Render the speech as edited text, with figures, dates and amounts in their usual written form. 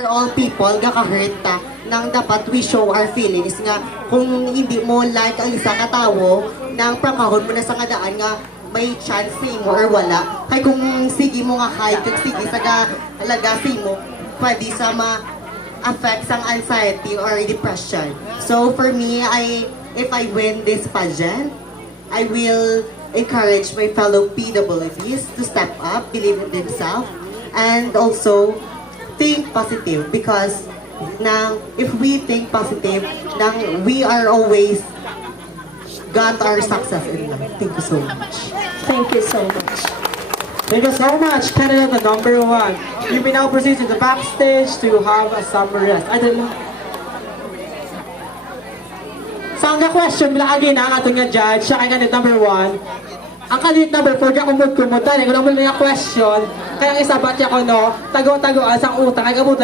For all people gaka-hurt ta nang dapat we show our feelings nga kung hindi mo like ang isa ka tawo nang prakahon mo na sa kadaan nga may chance mo or wala kay kung sige mo nga hide kag sige sa halaga mo pwede sa ma-affect sang anxiety or depression. So for me, if I win this pageant, I will encourage my fellow PWDs to step up, believe in themselves, and also think positive because now if we think positive, nang we are always got our success in life. Thank you so much. Thank you so much. Thank you so much, candidate number 1. You may now proceed to the backstage to have a summer rest. I don't know. Sa nga question, bilangin ang atong nga judge, siya kay candidate number 1. Ang candidate number 4, kaya kumod-kumod, kung naman nga question, kaya isabat niya ko, no, tago-tago, asang utang, kaya kumod,